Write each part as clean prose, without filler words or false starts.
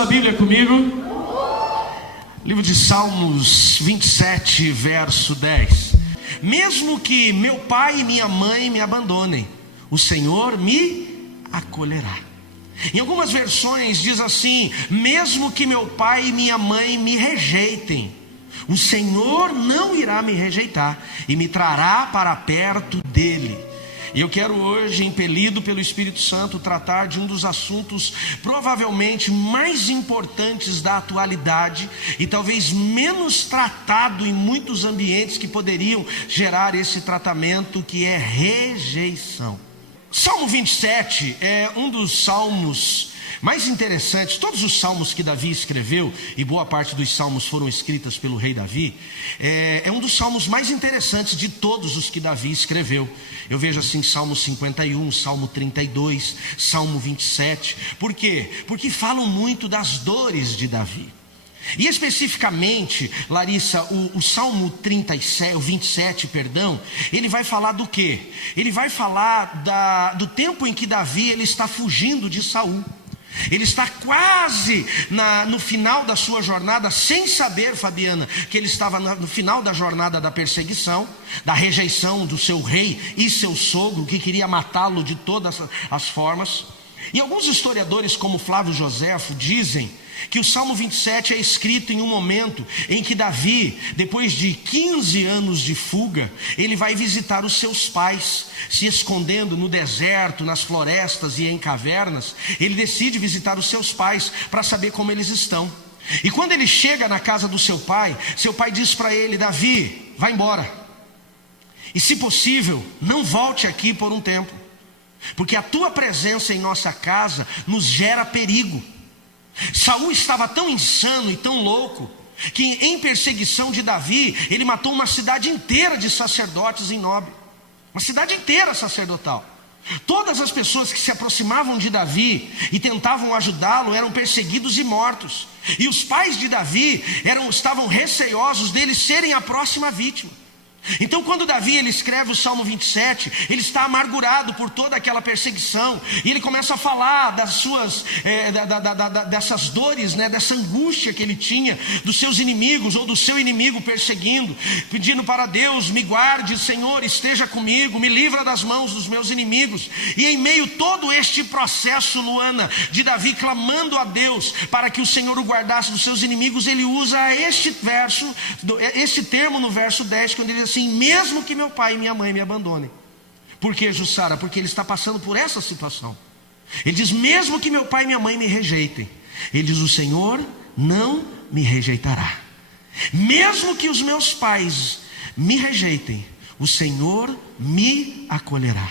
sua Bíblia comigo. Livro de Salmos 27, verso 10. Mesmo que meu pai e minha mãe me abandonem, o Senhor me acolherá. Em algumas versões diz assim: mesmo que meu pai e minha mãe me rejeitem, o Senhor não irá me rejeitar e me trará para perto dele. E eu quero hoje, impelido pelo Espírito Santo, tratar de um dos assuntos provavelmente mais importantes da atualidade e talvez menos tratado em muitos ambientes que poderiam gerar esse tratamento, que é rejeição. Salmo 27 é um dos salmos mais interessantes. Todos os salmos que Davi escreveu, e boa parte dos salmos foram escritas pelo rei Davi, é um dos salmos mais interessantes de todos os que Davi escreveu. Eu vejo assim Salmo 51, Salmo 32, Salmo 27. Por quê? Porque falam muito das dores de Davi. E especificamente, Larissa, o Salmo 37, o 27, perdão, ele vai falar do quê? Ele vai falar do tempo em que Davi ele está fugindo de Saul. Ele está quase no final da sua jornada, sem saber, Fabiana, que ele estava no final da jornada da perseguição, da rejeição do seu rei e seu sogro, que queria matá-lo de todas as formas. E alguns historiadores, como Flávio Joséfo, dizem que o Salmo 27 é escrito em um momento em que Davi, depois de 15 anos de fuga, ele vai visitar os seus pais, se escondendo no deserto, nas florestas e em cavernas. Ele decide visitar os seus pais para saber como eles estão. E quando ele chega na casa do seu pai diz para ele: Davi, vai embora, e se possível, não volte aqui por um tempo, porque a tua presença em nossa casa nos gera perigo. Saul estava tão insano e tão louco que, em perseguição de Davi, ele matou uma cidade inteira de sacerdotes em Nob, uma cidade inteira sacerdotal. Todas as pessoas que se aproximavam de Davi e tentavam ajudá-lo eram perseguidos e mortos. E os pais de Davi estavam receosos deles serem a próxima vítima. Então, quando Davi ele escreve o Salmo 27, ele está amargurado por toda aquela perseguição, e ele começa a falar das suas dessas dores, dessa angústia que ele tinha dos seus inimigos, ou do seu inimigo perseguindo, pedindo para Deus: me guarde, Senhor, esteja comigo, me livra das mãos dos meus inimigos. E em meio a todo este processo, Luana, de Davi clamando a Deus para que o Senhor o guardasse dos seus inimigos, ele usa este termo no verso 10, quando ele diz assim: mesmo que meu pai e minha mãe me abandonem. Por que, Jussara? Porque ele está passando por essa situação. Ele diz: mesmo que meu pai e minha mãe me rejeitem, ele diz: o Senhor não me rejeitará. Mesmo que os meus pais me rejeitem, o Senhor me acolherá.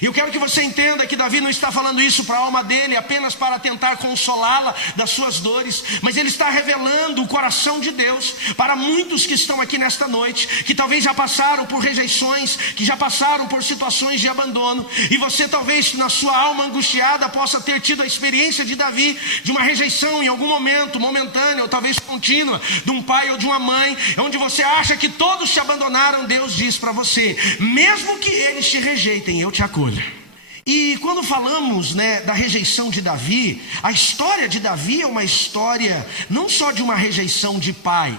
Eu quero que você entenda que Davi não está falando isso para a alma dele apenas para tentar consolá-la das suas dores, mas ele está revelando o coração de Deus para muitos que estão aqui nesta noite, que talvez já passaram por rejeições, que já passaram por situações de abandono, e você talvez na sua alma angustiada possa ter tido a experiência de Davi, de uma rejeição em algum momento, momentânea ou talvez contínua, de um pai ou de uma mãe, onde você acha que todos te abandonaram. Deus diz para você: mesmo que eles te rejeitem, eu te acolho. E quando falamos da rejeição de Davi, a história de Davi é uma história não só de uma rejeição de pai.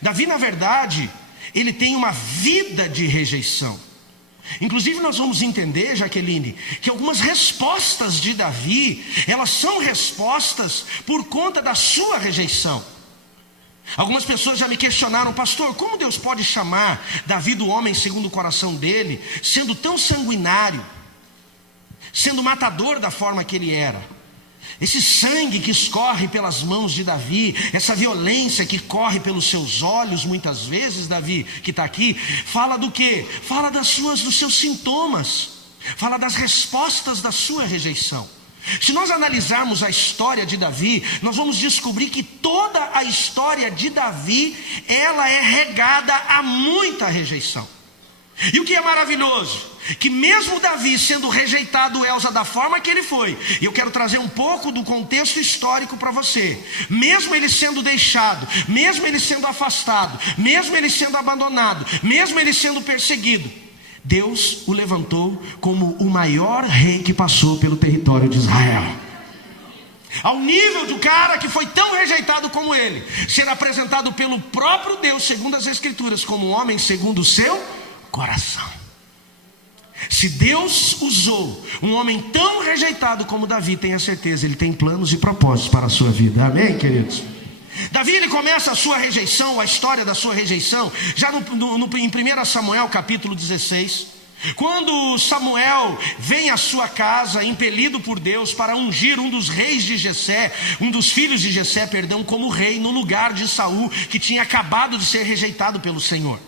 Davi, na verdade, ele tem uma vida de rejeição. Inclusive nós vamos entender, Jaqueline, que algumas respostas de Davi, elas são respostas por conta da sua rejeição. Algumas pessoas já me questionaram: pastor, como Deus pode chamar Davi do homem segundo o coração dele, sendo tão sanguinário, sendo matador da forma que ele era? Esse sangue que escorre pelas mãos de Davi, essa violência que corre pelos seus olhos, muitas vezes, Davi, que está aqui, fala do quê? Fala dos seus sintomas, fala das respostas da sua rejeição. Se nós analisarmos a história de Davi, nós vamos descobrir que toda a história de Davi, ela é regada a muita rejeição. E o que é maravilhoso, que mesmo Davi sendo rejeitado, Elza, da forma que ele foi, e eu quero trazer um pouco do contexto histórico para você, mesmo ele sendo deixado, mesmo ele sendo afastado, mesmo ele sendo abandonado, mesmo ele sendo perseguido, Deus o levantou como o maior rei que passou pelo território de Israel. Ao nível de um cara que foi tão rejeitado como ele, ser apresentado pelo próprio Deus, segundo as Escrituras, como um homem segundo o seu coração. Se Deus usou um homem tão rejeitado como Davi, tenha certeza, Ele tem planos e propósitos para a sua vida. Amém, queridos? Davi, ele começa a sua rejeição, a história da sua rejeição, já em 1 Samuel capítulo 16. Quando Samuel vem à sua casa, impelido por Deus para ungir um dos reis de Jessé, um dos filhos de Jessé, como rei no lugar de Saul, que tinha acabado de ser rejeitado pelo Senhor.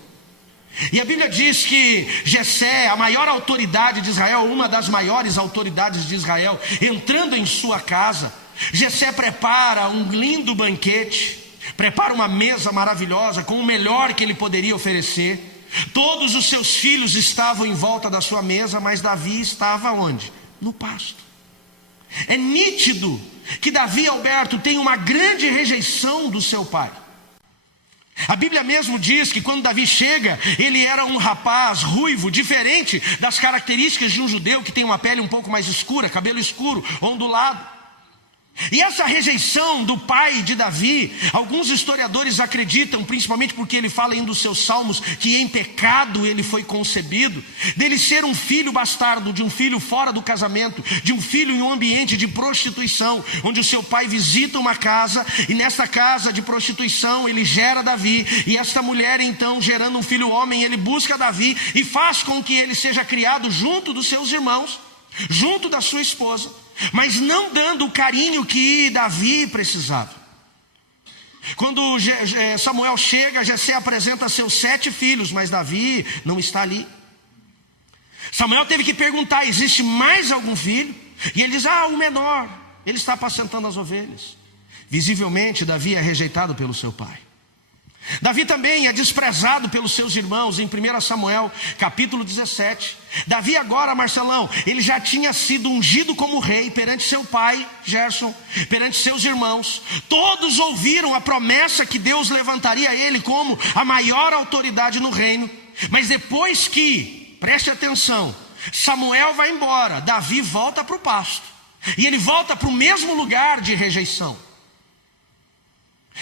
E a Bíblia diz que Jessé, a maior autoridade de Israel, uma das maiores autoridades de Israel, entrando em sua casa, Jessé prepara um lindo banquete, prepara uma mesa maravilhosa com o melhor que ele poderia oferecer. Todos os seus filhos estavam em volta da sua mesa, mas Davi estava onde? No pasto. É nítido que Davi, Alberto, tem uma grande rejeição do seu pai. A Bíblia mesmo diz que quando Davi chega, ele era um rapaz ruivo, diferente das características de um judeu que tem uma pele um pouco mais escura, cabelo escuro, ondulado. E essa rejeição do pai de Davi, alguns historiadores acreditam, principalmente porque ele fala em um dos seus salmos, que em pecado ele foi concebido, dele ser um filho bastardo, de um filho fora do casamento, de um filho em um ambiente de prostituição, onde o seu pai visita uma casa, e nessa casa de prostituição ele gera Davi, e esta mulher então, gerando um filho homem, ele busca Davi e faz com que ele seja criado junto dos seus irmãos, junto da sua esposa, mas não dando o carinho que Davi precisava. Quando Samuel chega, Jessé apresenta seus 7 filhos, mas Davi não está ali. Samuel teve que perguntar: existe mais algum filho? E ele diz: o menor, ele está apacentando as ovelhas. Visivelmente Davi é rejeitado pelo seu pai. Davi também é desprezado pelos seus irmãos. Em 1 Samuel capítulo 17, Davi agora, Marcelão, ele já tinha sido ungido como rei perante seu pai, Gerson, perante seus irmãos. Todos ouviram a promessa que Deus levantaria ele como a maior autoridade no reino. Mas depois que, preste atenção, Samuel vai embora, Davi volta para o pasto. E ele volta para o mesmo lugar de rejeição.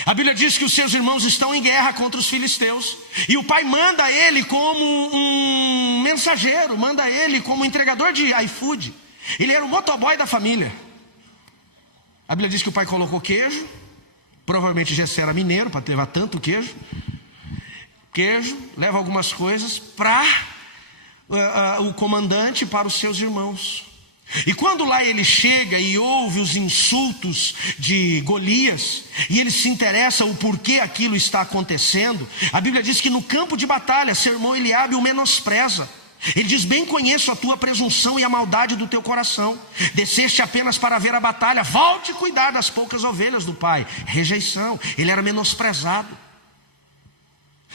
A Bíblia diz que os seus irmãos estão em guerra contra os filisteus, e o pai manda ele como um mensageiro, manda ele como entregador de iFood. Ele era o motoboy da família. A Bíblia diz que o pai colocou queijo, provavelmente Jessé era mineiro para levar tanto queijo, leva algumas coisas para o comandante, para os seus irmãos. E quando lá ele chega e ouve os insultos de Golias, e ele se interessa o porquê aquilo está acontecendo, a Bíblia diz que no campo de batalha, seu irmão Eliabe o menospreza. Ele diz: bem conheço a tua presunção e a maldade do teu coração. Desceste apenas para ver a batalha, volte cuidar das poucas ovelhas do pai. Rejeição, ele era menosprezado.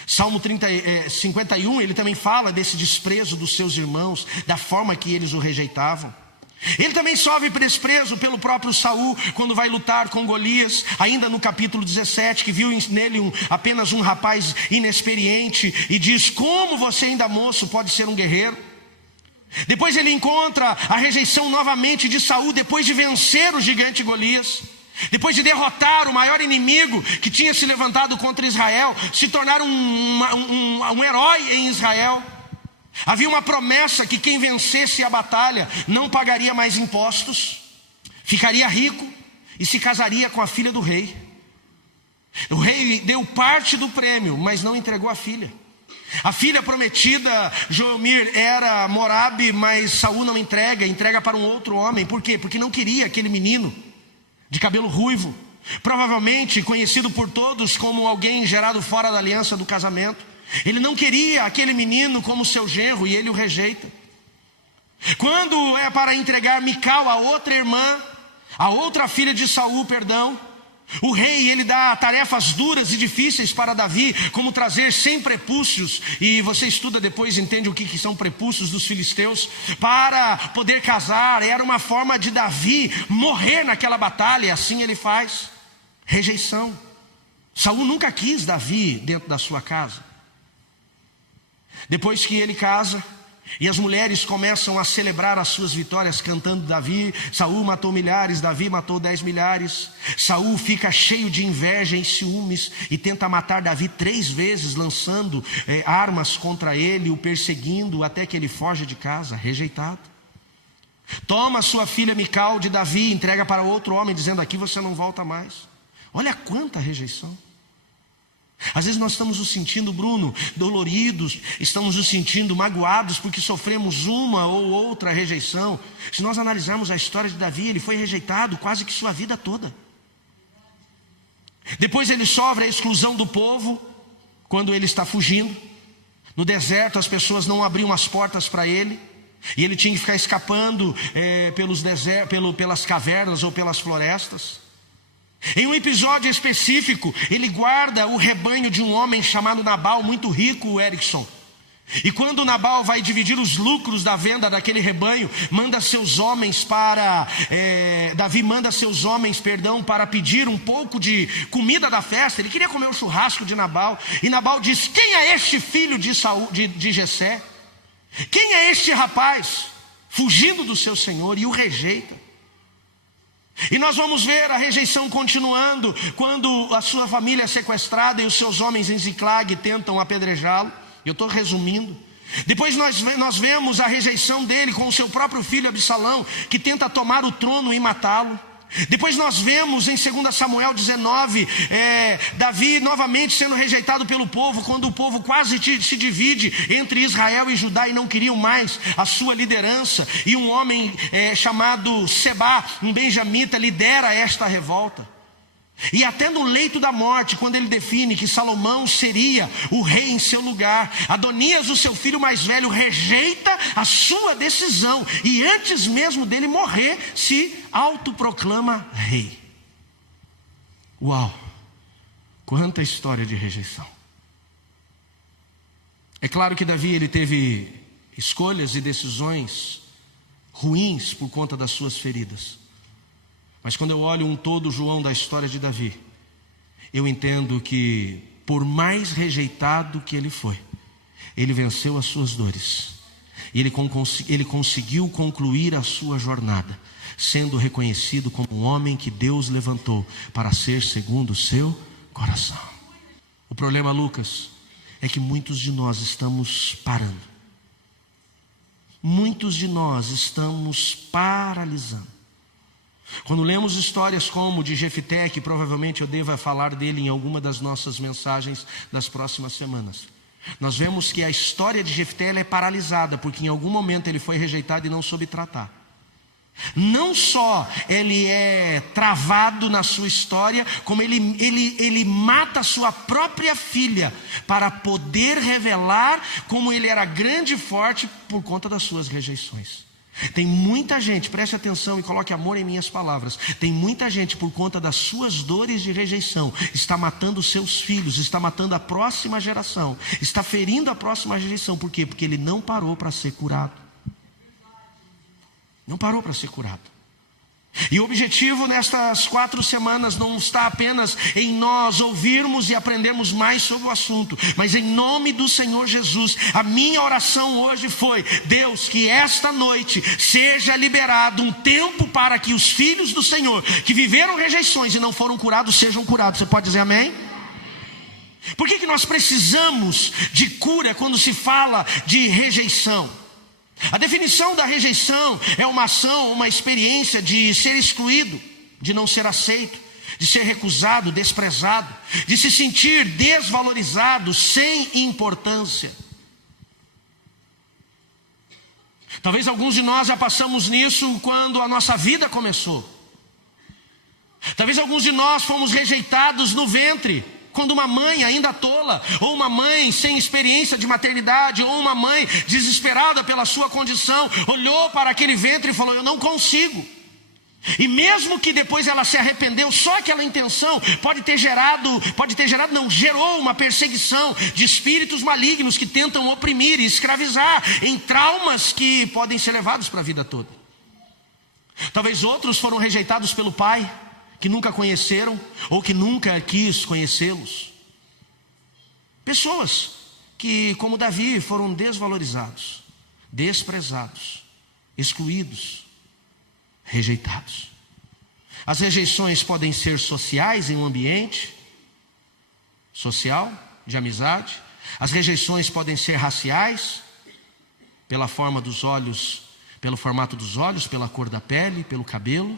Salmo 51, ele também fala desse desprezo dos seus irmãos, da forma que eles o rejeitavam. Ele também sofre desprezo pelo próprio Saul, quando vai lutar com Golias, ainda no capítulo 17, que viu nele apenas um rapaz inexperiente, e diz: como você ainda moço pode ser um guerreiro? Depois ele encontra a rejeição novamente de Saul, depois de vencer o gigante Golias, depois de derrotar o maior inimigo que tinha se levantado contra Israel, se tornar um herói em Israel. Havia uma promessa que quem vencesse a batalha não pagaria mais impostos, ficaria rico e se casaria com a filha do rei. O rei deu parte do prêmio, mas não entregou a filha. A filha prometida, Joelmir, era Morabe, mas Saul não entrega para um outro homem. Por quê? Porque não queria aquele menino de cabelo ruivo, provavelmente conhecido por todos como alguém gerado fora da aliança do casamento. Ele não queria aquele menino como seu genro, e ele o rejeita. Quando é para entregar Mical, a outra irmã, a outra filha de Saul, o rei, ele dá tarefas duras e difíceis para Davi, como trazer 100 prepúcios, e você estuda depois e entende o que são prepúcios dos filisteus, para poder casar. Era uma forma de Davi morrer naquela batalha, e assim ele faz. Rejeição. Saul nunca quis Davi dentro da sua casa. Depois que ele casa, E as mulheres começam a celebrar as suas vitórias cantando: Davi, Saul matou milhares, Davi matou 10 milhares. Saul fica cheio de inveja e ciúmes e tenta matar Davi 3 vezes, lançando armas contra ele, o perseguindo até que ele foge de casa, rejeitado. Toma sua filha Mical de Davi, entrega para outro homem, dizendo: aqui você não volta mais. Olha quanta rejeição. Às vezes nós estamos nos sentindo, Bruno, doloridos, estamos nos sentindo magoados porque sofremos uma ou outra rejeição. Se nós analisarmos a história de Davi, ele foi rejeitado quase que sua vida toda. Depois ele sofre a exclusão do povo, quando ele está fugindo. No deserto as pessoas não abriam as portas para ele, e ele tinha que ficar escapando pelas cavernas ou pelas florestas. Em um episódio específico, ele guarda o rebanho de um homem chamado Nabal, muito rico, o Erickson. E quando Nabal vai dividir os lucros da venda daquele rebanho, Davi manda seus homens, para pedir um pouco de comida da festa. Ele queria comer o churrasco de Nabal. E Nabal diz: quem é este filho de Saul, de Jessé? Quem é este rapaz? Fugindo do seu senhor, e o rejeita. E nós vamos ver a rejeição continuando quando a sua família é sequestrada e os seus homens em Ziclag tentam apedrejá-lo. Eu estou resumindo. Depois nós vemos a rejeição dele com o seu próprio filho Absalão, que tenta tomar o trono e matá-lo. Depois nós vemos em 2 Samuel 19, Davi novamente sendo rejeitado pelo povo, quando o povo quase se divide entre Israel e Judá e não queriam mais a sua liderança. E um homem chamado Sebá, um benjamita, lidera esta revolta. E até no leito da morte, quando ele define que Salomão seria o rei em seu lugar, Adonias, o seu filho mais velho, rejeita a sua decisão e antes mesmo dele morrer, se autoproclama rei. Uau! Quanta história de rejeição. É claro que Davi, ele teve escolhas e decisões ruins por conta das suas feridas. Mas quando eu olho um todo João da história de Davi, eu entendo que por mais rejeitado que ele foi, ele venceu as suas dores. E ele conseguiu concluir a sua jornada, sendo reconhecido como um homem que Deus levantou para ser segundo o seu coração. O problema, Lucas, é que muitos de nós estamos parando. Muitos de nós estamos paralisando. Quando lemos histórias como de Jefté, que provavelmente eu deva falar dele em alguma das nossas mensagens das próximas semanas, nós vemos que a história de Jefté é paralisada, porque em algum momento ele foi rejeitado e não soube tratar. Não só ele é travado na sua história, como ele mata a sua própria filha, para poder revelar como ele era grande e forte por conta das suas rejeições. Tem muita gente, preste atenção e coloque amor em minhas palavras. Tem muita gente, por conta das suas dores de rejeição, está matando seus filhos, está matando a próxima geração, está ferindo a próxima geração. Por quê? Porque ele não parou para ser curado. Não parou para ser curado. E o objetivo nestas 4 semanas não está apenas em nós ouvirmos e aprendermos mais sobre o assunto, mas em nome do Senhor Jesus, a minha oração hoje foi: Deus, que esta noite seja liberado um tempo para que os filhos do Senhor, que viveram rejeições e não foram curados, sejam curados. Você pode dizer amém? Por que nós precisamos de cura quando se fala de rejeição? A definição da rejeição é uma ação, uma experiência de ser excluído, de não ser aceito, de ser recusado, desprezado, de se sentir desvalorizado, sem importância. Talvez alguns de nós já passamos nisso quando a nossa vida começou. Talvez alguns de nós fomos rejeitados no ventre, quando uma mãe ainda tola, ou uma mãe sem experiência de maternidade, ou uma mãe desesperada pela sua condição, olhou para aquele ventre e falou: eu não consigo. E mesmo que depois ela se arrependeu, só aquela intenção gerou uma perseguição de espíritos malignos que tentam oprimir e escravizar em traumas que podem ser levados para a vida toda. Talvez outros foram rejeitados pelo pai, que nunca conheceram ou que nunca quis conhecê-los. Pessoas que, como Davi, foram desvalorizados. desprezados, excluídos, rejeitados. As rejeições podem ser sociais, em um ambiente social, de amizade. As rejeições podem ser raciais, pela forma dos olhos, pelo formato dos olhos, pela cor da pele, pelo cabelo.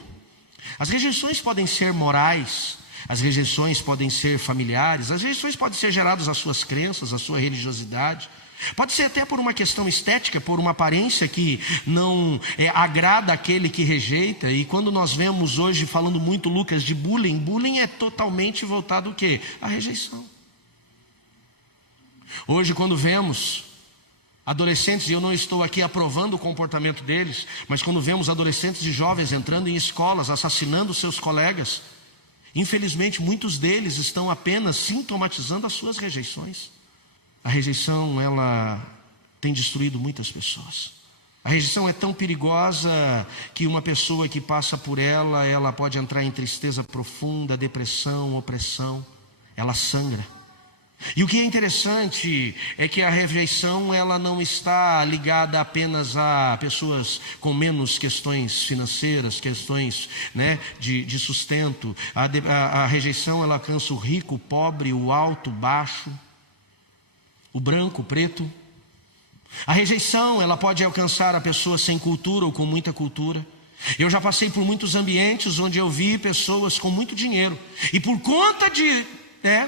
As rejeições podem ser morais, as rejeições podem ser familiares, as rejeições podem ser geradas às suas crenças, à sua religiosidade. Pode ser até por uma questão estética, por uma aparência que não agrada aquele que rejeita. E quando nós vemos hoje, falando muito, Lucas, de bullying, bullying é totalmente voltado ao quê? À rejeição. Hoje, quando vemos adolescentes, e eu não estou aqui aprovando o comportamento deles, mas quando vemos adolescentes e jovens entrando em escolas, assassinando seus colegas, infelizmente muitos deles estão apenas sintomatizando as suas rejeições. A rejeição, ela tem destruído muitas pessoas. A rejeição é tão perigosa que uma pessoa que passa por ela pode entrar em tristeza profunda, depressão, opressão. Ela sangra. E o que é interessante é que a rejeição, ela não está ligada apenas a pessoas com menos questões financeiras, questões, de sustento. A rejeição, ela alcança o rico, o pobre, o alto, o baixo, o branco, o preto. A rejeição, ela pode alcançar a pessoa sem cultura ou com muita cultura. Eu já passei por muitos ambientes onde eu vi pessoas com muito dinheiro, e por conta de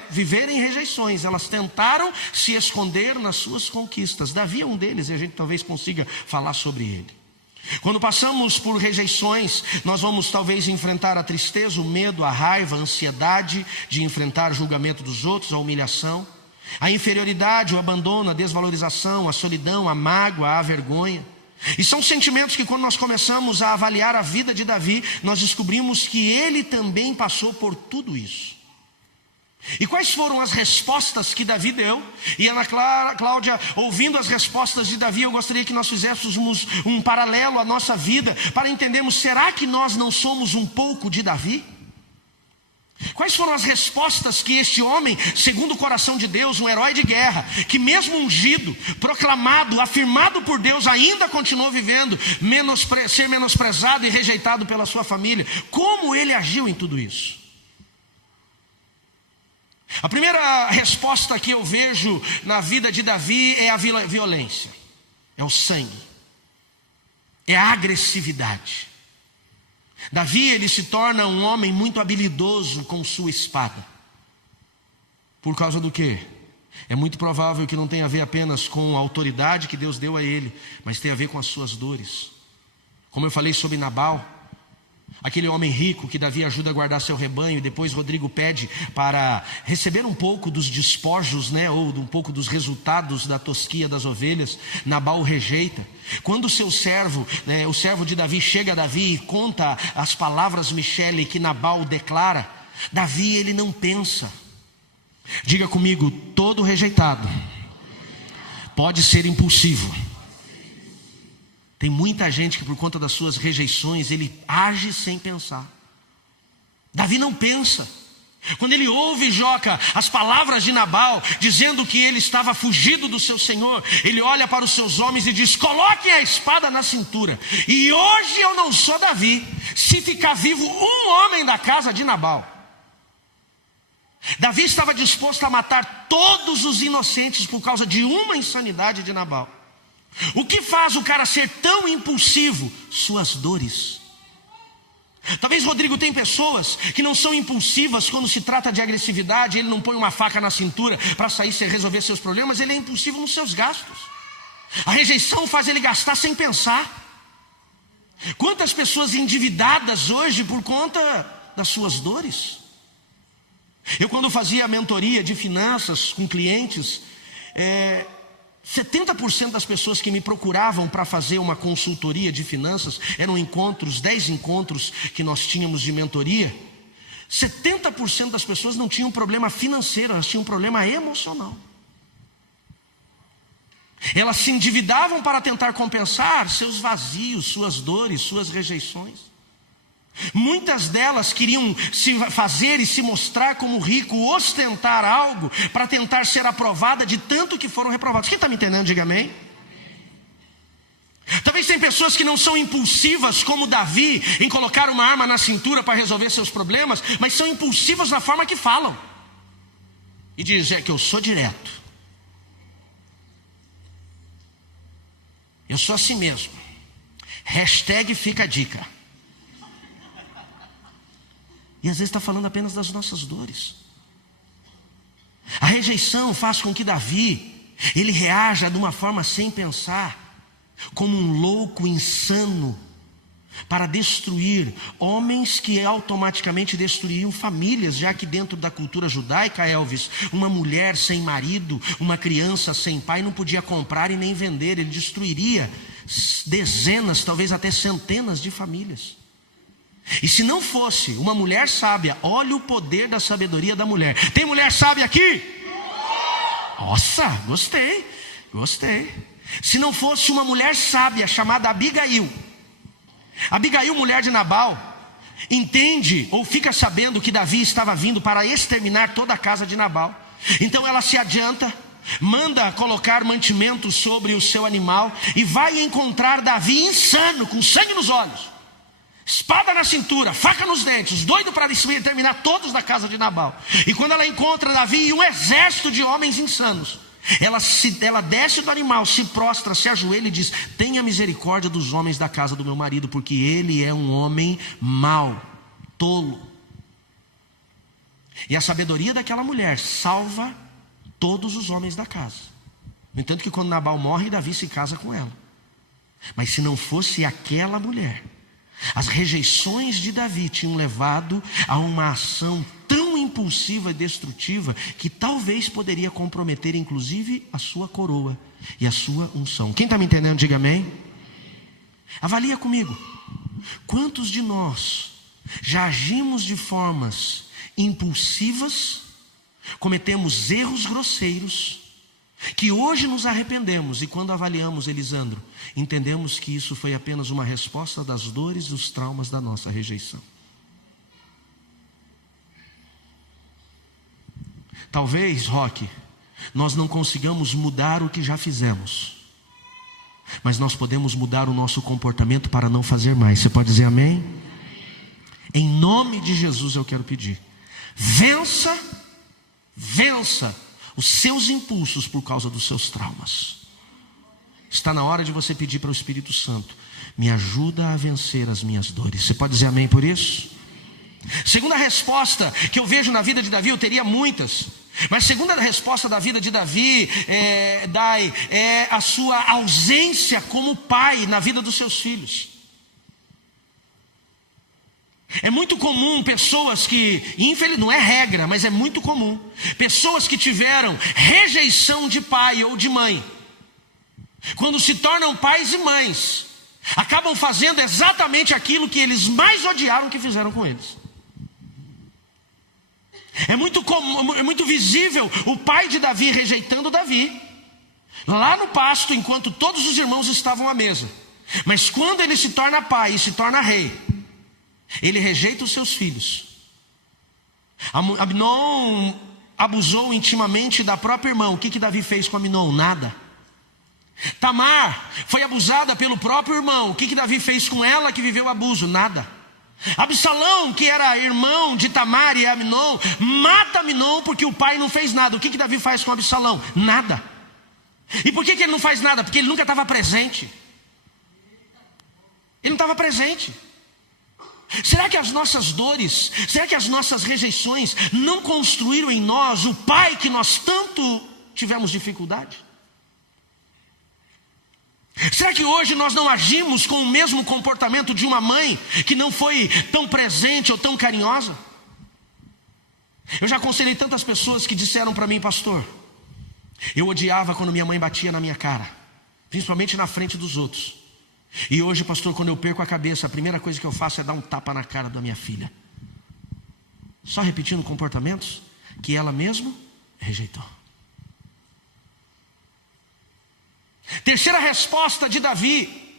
viverem rejeições, elas tentaram se esconder nas suas conquistas. Davi é um deles, e a gente talvez consiga falar sobre ele. Quando passamos por rejeições, nós vamos talvez enfrentar a tristeza, o medo, a raiva, a ansiedade de enfrentar o julgamento dos outros, a humilhação, a inferioridade, o abandono, a desvalorização, a solidão, a mágoa, a vergonha. E são sentimentos que, quando nós começamos a avaliar a vida de Davi, nós descobrimos que ele também passou por tudo isso. E quais foram as respostas que Davi deu? E Ana Cláudia, ouvindo as respostas de Davi, eu gostaria que nós fizéssemos um paralelo à nossa vida, para entendermos, será que nós não somos um pouco de Davi? Quais foram as respostas que este homem, segundo o coração de Deus, um herói de guerra, que mesmo ungido, proclamado, afirmado por Deus, ainda continuou vivendo, ser menosprezado e rejeitado pela sua família, como ele agiu em tudo isso? A primeira resposta que eu vejo na vida de Davi é a violência, é o sangue, é a agressividade. Davi, ele se torna um homem muito habilidoso com sua espada. Por causa do quê? É muito provável que não tenha a ver apenas com a autoridade que Deus deu a ele, mas tem a ver com as suas dores. Como eu falei sobre Nabal, aquele homem rico que Davi ajuda a guardar seu rebanho, e depois Rodrigo pede para receber um pouco dos despojos, ou um pouco dos resultados da tosquia das ovelhas. Nabal o rejeita. Quando o seu servo, o servo de Davi, chega a Davi e conta as palavras Michele que Nabal declara, Davi, ele não pensa. Diga comigo, todo rejeitado pode ser impulsivo. Tem muita gente que, por conta das suas rejeições, ele age sem pensar. Davi não pensa. Quando ele ouve, Joca, as palavras de Nabal, dizendo que ele estava fugido do seu senhor, ele olha para os seus homens e diz: coloquem a espada na cintura. E hoje eu não sou Davi, se ficar vivo um homem da casa de Nabal. Davi estava disposto a matar todos os inocentes por causa de uma insanidade de Nabal. O que faz o cara ser tão impulsivo? Suas dores. Talvez, Rodrigo, tem pessoas que não são impulsivas quando se trata de agressividade. Ele não põe uma faca na cintura para sair sem resolver seus problemas. Ele é impulsivo nos seus gastos. A rejeição faz ele gastar sem pensar. Quantas pessoas endividadas hoje por conta das suas dores? Eu, quando fazia mentoria de finanças com clientes, 70% das pessoas que me procuravam para fazer uma consultoria de finanças, eram 10 encontros que nós tínhamos de mentoria, 70% das pessoas não tinham problema financeiro, elas tinham problema emocional. Elas se endividavam para tentar compensar seus vazios, suas dores, suas rejeições. Muitas delas queriam se fazer e se mostrar como rico, ostentar algo para tentar ser aprovada, de tanto que foram reprovados. Quem está me entendendo, diga amém. Talvez tem pessoas que não são impulsivas como Davi em colocar uma arma na cintura para resolver seus problemas, mas são impulsivas na forma que falam. E diz, é que eu sou direto. Eu sou assim mesmo. Hashtag fica a dica. E às vezes está falando apenas das nossas dores. A rejeição faz com que Davi, ele reaja de uma forma sem pensar, como um louco insano, para destruir homens que automaticamente destruiriam famílias, já que dentro da cultura judaica, Elvis, uma mulher sem marido, uma criança sem pai não podia comprar e nem vender, ele destruiria dezenas, talvez até centenas de famílias. E se não fosse uma mulher sábia, olha o poder da sabedoria da mulher. Tem mulher sábia aqui? Nossa, gostei. Se não fosse uma mulher sábia chamada Abigail, mulher de Nabal, entende ou fica sabendo que Davi estava vindo para exterminar toda a casa de Nabal. Então ela se adianta, manda colocar mantimento sobre o seu animal e vai encontrar Davi insano, com sangue nos olhos, espada na cintura, faca nos dentes, doido para exterminar todos da casa de Nabal. E quando ela encontra Davi e um exército de homens insanos, ela desce do animal, se prostra, se ajoelha e diz: tenha misericórdia dos homens da casa do meu marido, porque ele é um homem mau, tolo. E a sabedoria daquela mulher salva todos os homens da casa. No entanto que quando Nabal morre, Davi se casa com ela. Mas se não fosse aquela mulher, as rejeições de Davi tinham levado a uma ação tão impulsiva e destrutiva que talvez poderia comprometer inclusive a sua coroa e a sua unção. Quem está me entendendo, diga amém. Avalia comigo. Quantos de nós já agimos de formas impulsivas, cometemos erros grosseiros, que hoje nos arrependemos, e quando avaliamos, Elisandro, entendemos que isso foi apenas uma resposta das dores e dos traumas da nossa rejeição. Talvez, Roque, nós não consigamos mudar o que já fizemos, mas nós podemos mudar o nosso comportamento para não fazer mais. Você pode dizer amém? Em nome de Jesus eu quero pedir: vença os seus impulsos por causa dos seus traumas. Está na hora de você pedir para o Espírito Santo: me ajuda a vencer as minhas dores. Você pode dizer amém por isso? Segunda resposta que eu vejo na vida de Davi, eu teria muitas, mas segunda resposta da vida de Davi é a sua ausência como pai na vida dos seus filhos. É muito comum pessoas que, infelizmente, não é regra, mas é muito comum, pessoas que tiveram rejeição de pai ou de mãe, quando se tornam pais e mães, acabam fazendo exatamente aquilo que eles mais odiaram que fizeram com eles. É muito comum, é muito visível o pai de Davi rejeitando Davi, lá no pasto, enquanto todos os irmãos estavam à mesa. Mas quando ele se torna pai e se torna rei, ele rejeita os seus filhos. Amnon abusou intimamente da própria irmã. O que Davi fez com Amnon? Nada. Tamar foi abusada pelo próprio irmão. O que Davi fez com ela que viveu abuso? Nada. Absalão, que era irmão de Tamar e Amnon, mata Amnon porque o pai não fez nada. O que Davi faz com Absalão? Nada. E por que ele não faz nada? Porque ele nunca estava presente. Ele não estava presente. Será que as nossas dores, será que as nossas rejeições não construíram em nós o pai que nós tanto tivemos dificuldade? Será que hoje nós não agimos com o mesmo comportamento de uma mãe que não foi tão presente ou tão carinhosa? Eu já aconselhei tantas pessoas que disseram para mim: pastor, eu odiava quando minha mãe batia na minha cara, principalmente na frente dos outros. E hoje, pastor, quando eu perco a cabeça, a primeira coisa que eu faço é dar um tapa na cara da minha filha. Só repetindo comportamentos que ela mesma rejeitou. Terceira resposta de Davi.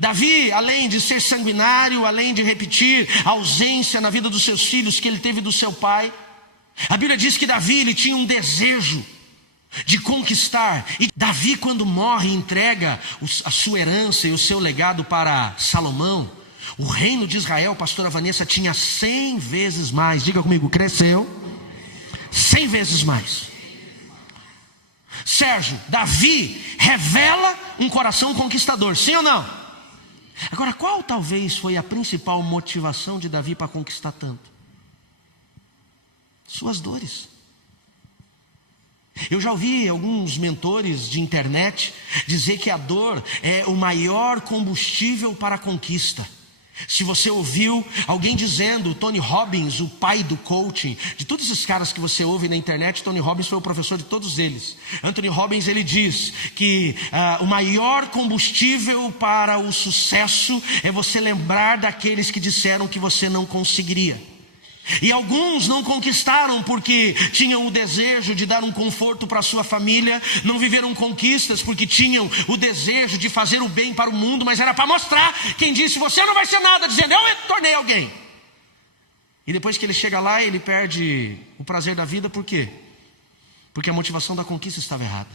Davi, além de ser sanguinário, além de repetir a ausência na vida dos seus filhos que ele teve do seu pai, a Bíblia diz que Davi, ele tinha um desejo de conquistar. E Davi, quando morre, entrega a sua herança e o seu legado para Salomão. O reino de Israel, pastora Vanessa, tinha 100 vezes mais. Diga comigo, cresceu 100 vezes mais. Sérgio, Davi revela um coração conquistador, sim ou não? Agora, qual talvez foi a principal motivação de Davi para conquistar tanto? Suas dores. Eu já ouvi alguns mentores de internet dizer que a dor é o maior combustível para a conquista. Se você ouviu alguém dizendo, Tony Robbins, o pai do coaching, de todos esses caras que você ouve na internet, Tony Robbins foi o professor de todos eles. Anthony Robbins, ele diz que o maior combustível para o sucesso é você lembrar daqueles que disseram que você não conseguiria. E alguns não conquistaram porque tinham o desejo de dar um conforto para a sua família, não viveram conquistas porque tinham o desejo de fazer o bem para o mundo, mas era para mostrar quem disse, você não vai ser nada, dizendo, eu me tornei alguém. E depois que ele chega lá, ele perde o prazer da vida, por quê? Porque a motivação da conquista estava errada.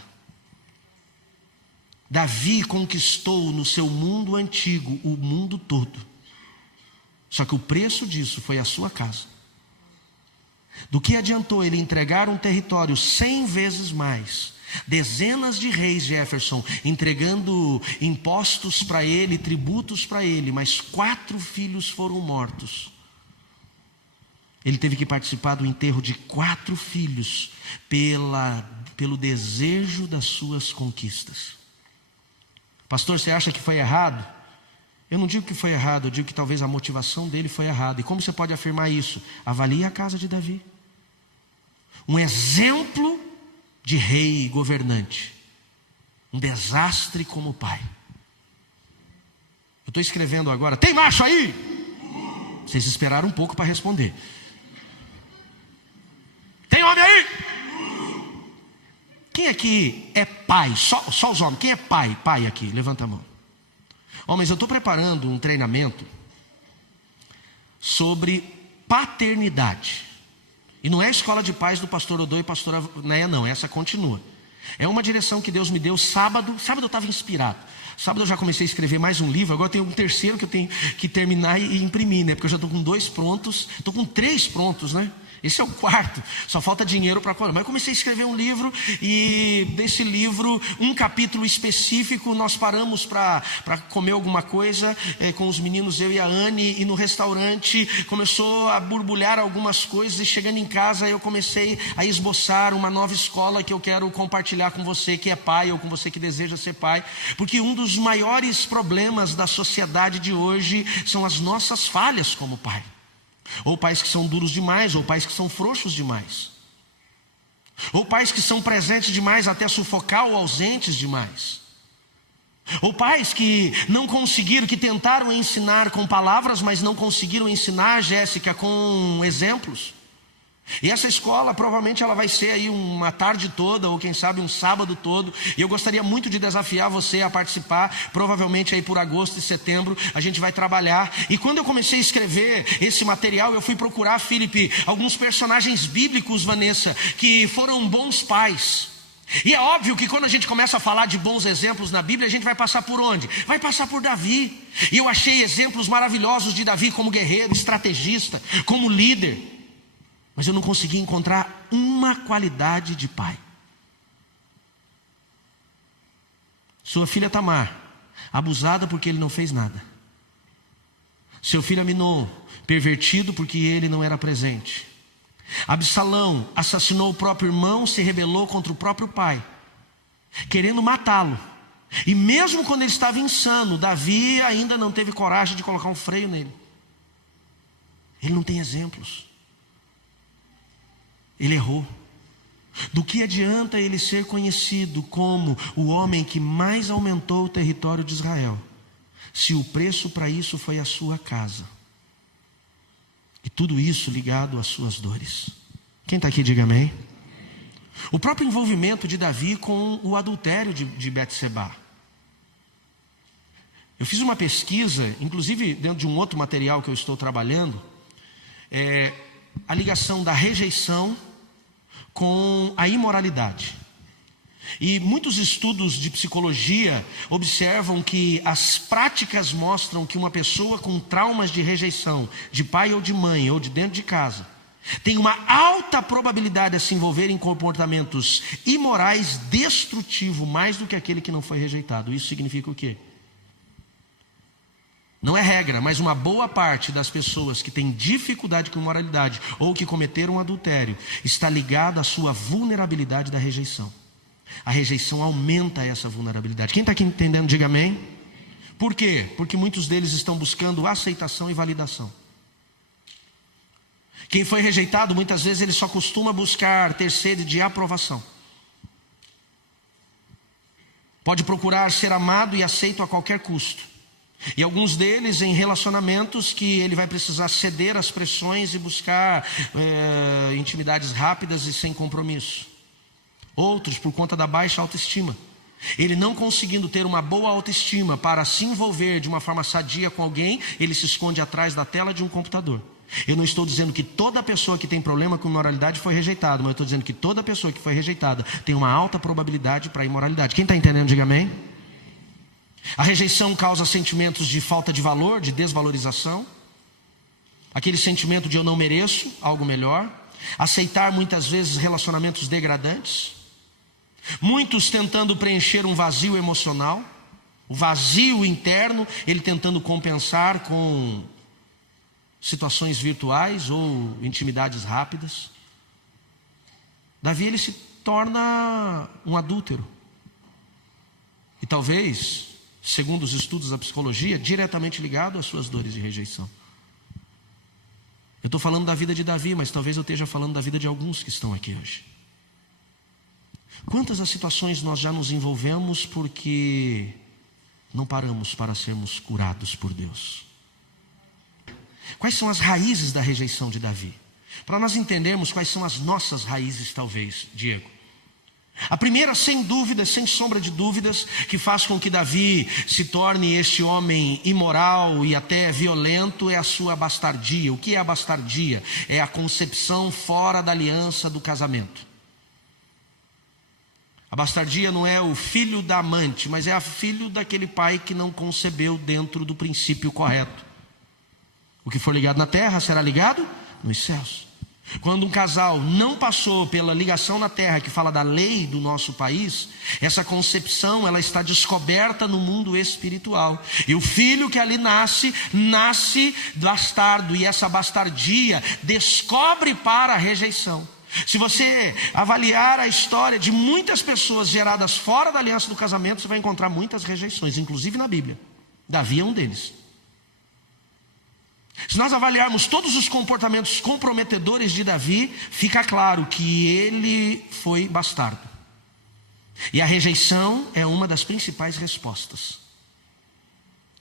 Davi conquistou no seu mundo antigo o mundo todo. Só que o preço disso foi a sua casa. Do que adiantou ele entregar um território 100 vezes mais, dezenas de reis, Jefferson, entregando impostos para ele, tributos para ele, mas 4 filhos foram mortos. Ele teve que participar do enterro de 4 filhos pelo desejo das suas conquistas. Pastor, você acha que foi errado? Eu não digo que foi errado, eu digo que talvez a motivação dele foi errada. E como você pode afirmar isso? Avalie a casa de Davi. Um exemplo de rei e governante. Um desastre como pai. Eu estou escrevendo agora. Tem macho aí? Vocês esperaram um pouco para responder. Tem homem aí? Quem aqui é pai? Só os homens. Quem é pai? Pai aqui, levanta a mão. Homens, eu estou preparando um treinamento sobre paternidade. E não é a escola de pais do pastor Odô e pastora Neia, não. Essa continua. É uma direção que Deus me deu sábado. Sábado eu estava inspirado. Sábado eu já comecei a escrever mais um livro. Agora tem um terceiro que eu tenho que terminar e imprimir, né? Porque eu já estou com 2 prontos. Estou com 3 prontos, né? Esse é o 4, só falta dinheiro para colocar. Mas eu comecei a escrever um livro, e desse livro, um capítulo específico, nós paramos para comer alguma coisa com os meninos, eu e a Anne, e no restaurante começou a borbulhar algumas coisas, e chegando em casa eu comecei a esboçar uma nova escola que eu quero compartilhar com você que é pai, ou com você que deseja ser pai, porque um dos maiores problemas da sociedade de hoje são as nossas falhas como pai. Ou pais que são duros demais, ou pais que são frouxos demais, ou pais que são presentes demais até sufocar ou ausentes demais, ou pais que não conseguiram, que tentaram ensinar com palavras, mas não conseguiram ensinar, Jéssica, com exemplos. E essa escola provavelmente ela vai ser aí uma tarde toda, ou quem sabe um sábado todo, e eu gostaria muito de desafiar você a participar. Provavelmente aí por agosto e setembro a gente vai trabalhar. E quando eu comecei a escrever esse material, eu fui procurar, Felipe, alguns personagens bíblicos, Vanessa, que foram bons pais. E é óbvio que quando a gente começa a falar de bons exemplos na Bíblia, a gente vai passar por onde? Vai passar por Davi. E eu achei exemplos maravilhosos de Davi como guerreiro, estrategista, como líder. Mas eu não consegui encontrar uma qualidade de pai. Sua filha Tamar, abusada porque ele não fez nada. Seu filho Aminon, pervertido porque ele não era presente. Absalão assassinou o próprio irmão, se rebelou contra o próprio pai, querendo matá-lo. E mesmo quando ele estava insano, Davi ainda não teve coragem de colocar um freio nele. Ele não tem exemplos. Ele errou. Do que adianta ele ser conhecido como o homem que mais aumentou o território de Israel, se o preço para isso foi a sua casa? E tudo isso ligado às suas dores. Quem está aqui, diga amém. O próprio envolvimento de Davi com o adultério de Betseba. Eu fiz uma pesquisa, inclusive dentro de um outro material que eu estou trabalhando, a ligação da rejeição com a imoralidade. E muitos estudos de psicologia observam que as práticas mostram que uma pessoa com traumas de rejeição, de pai ou de mãe, ou de dentro de casa, tem uma alta probabilidade de se envolver em comportamentos imorais destrutivos, mais do que aquele que não foi rejeitado. Isso significa o quê? Não é regra, mas uma boa parte das pessoas que têm dificuldade com moralidade ou que cometeram um adultério está ligada à sua vulnerabilidade da rejeição. A rejeição aumenta essa vulnerabilidade. Quem está aqui entendendo, diga amém. Por quê? Porque muitos deles estão buscando aceitação e validação. Quem foi rejeitado, muitas vezes ele só costuma buscar ter sede de aprovação. Pode procurar ser amado e aceito a qualquer custo. E alguns deles em relacionamentos que ele vai precisar ceder às pressões e buscar intimidades rápidas e sem compromisso. Outros por conta da baixa autoestima. Ele não conseguindo ter uma boa autoestima para se envolver de uma forma sadia com alguém, ele se esconde atrás da tela de um computador. Eu não estou dizendo que toda pessoa que tem problema com imoralidade foi rejeitada, mas eu estou dizendo que toda pessoa que foi rejeitada tem uma alta probabilidade para a imoralidade. Quem está entendendo, diga amém. A rejeição causa sentimentos de falta de valor, de desvalorização. Aquele sentimento de eu não mereço algo melhor. Aceitar muitas vezes relacionamentos degradantes. Muitos tentando preencher um vazio emocional. O vazio interno, ele tentando compensar com situações virtuais ou intimidades rápidas. Davi, ele se torna um adúltero. E talvez, segundo os estudos da psicologia, diretamente ligado às suas dores de rejeição. Eu estou falando da vida de Davi, mas talvez eu esteja falando da vida de alguns que estão aqui hoje. Quantas das situações nós já nos envolvemos porque não paramos para sermos curados por Deus? Quais são as raízes da rejeição de Davi? Para nós entendermos quais são as nossas raízes, talvez, Diego. A primeira, sem dúvida, sem sombra de dúvidas, que faz com que Davi se torne este homem imoral e até violento, é a sua bastardia. O que é a bastardia? É a concepção fora da aliança do casamento. A bastardia não é o filho da amante, mas é o filho daquele pai que não concebeu dentro do princípio correto. O que for ligado na terra será ligado nos céus. Quando um casal não passou pela ligação na terra, que fala da lei do nosso país, essa concepção ela está descoberta no mundo espiritual. E o filho que ali nasce bastardo. E essa bastardia descobre para a rejeição. Se você avaliar a história de muitas pessoas geradas fora da aliança do casamento, você vai encontrar muitas rejeições, inclusive na Bíblia. Davi é um deles. Se nós avaliarmos todos os comportamentos comprometedores de Davi, fica claro que ele foi bastardo. E a rejeição é uma das principais respostas.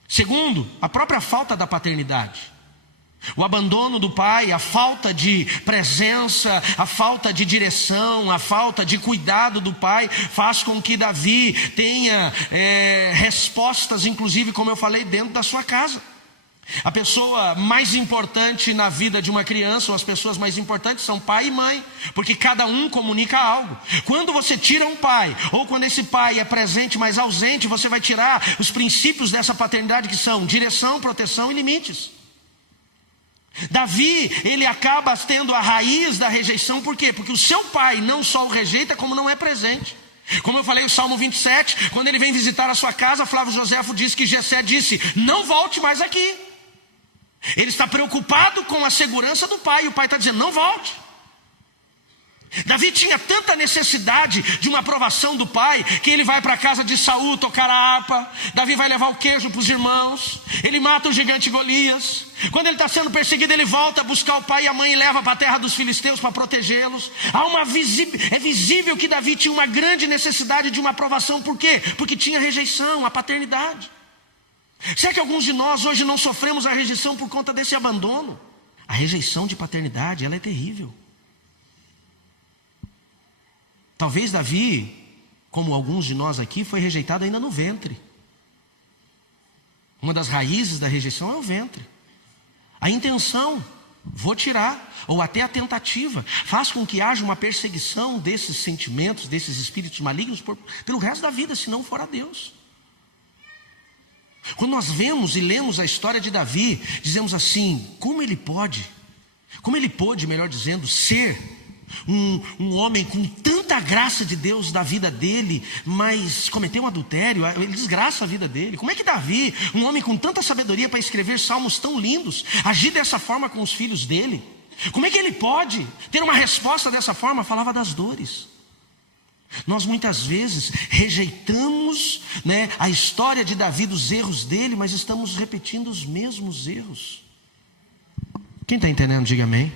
Segundo, a própria falta da paternidade. O abandono do pai, a falta de presença, a falta de direção, a falta de cuidado do pai, faz com que Davi tenha respostas, inclusive, como eu falei, dentro da sua casa. A pessoa mais importante na vida de uma criança, ou as pessoas mais importantes, são pai e mãe, porque cada um comunica algo. Quando você tira um pai, ou quando esse pai é presente, mas ausente, você vai tirar os princípios dessa paternidade, que são direção, proteção e limites. Davi, ele acaba tendo a raiz da rejeição, por quê? Porque o seu pai não só o rejeita, como não é presente. Como eu falei, o Salmo 27, quando ele vem visitar a sua casa, Flávio Joséfo diz que Jessé disse: não volte mais aqui. Ele está preocupado com a segurança do pai, e o pai está dizendo: não volte. Davi tinha tanta necessidade de uma aprovação do pai, que ele vai para a casa de Saul tocar a harpa. Davi vai levar o queijo para os irmãos. Ele mata o gigante Golias. Quando ele está sendo perseguido, ele volta a buscar o pai e a mãe e leva para a terra dos filisteus para protegê-los. É visível que Davi tinha uma grande necessidade de uma aprovação. Por quê? Porque tinha rejeição, a paternidade. Será que alguns de nós hoje não sofremos a rejeição por conta desse abandono? A rejeição de paternidade, ela é terrível. Talvez Davi, como alguns de nós aqui, foi rejeitado ainda no ventre. Uma das raízes da rejeição é o ventre. A intenção vou tirar, ou até a tentativa, faz com que haja uma perseguição desses sentimentos, desses espíritos malignos pelo resto da vida, se não for a Deus. Quando nós vemos e lemos a história de Davi, dizemos assim: como ele pôde, melhor dizendo, ser um homem com tanta graça de Deus da vida dele, mas cometeu um adultério, ele desgraça a vida dele. Como é que Davi, um homem com tanta sabedoria para escrever salmos tão lindos, agir dessa forma com os filhos dele? Como é que ele pode ter uma resposta dessa forma? Falava das dores. Nós muitas vezes rejeitamos, a história de Davi, dos erros dele, mas estamos repetindo os mesmos erros. Quem está entendendo, diga amém.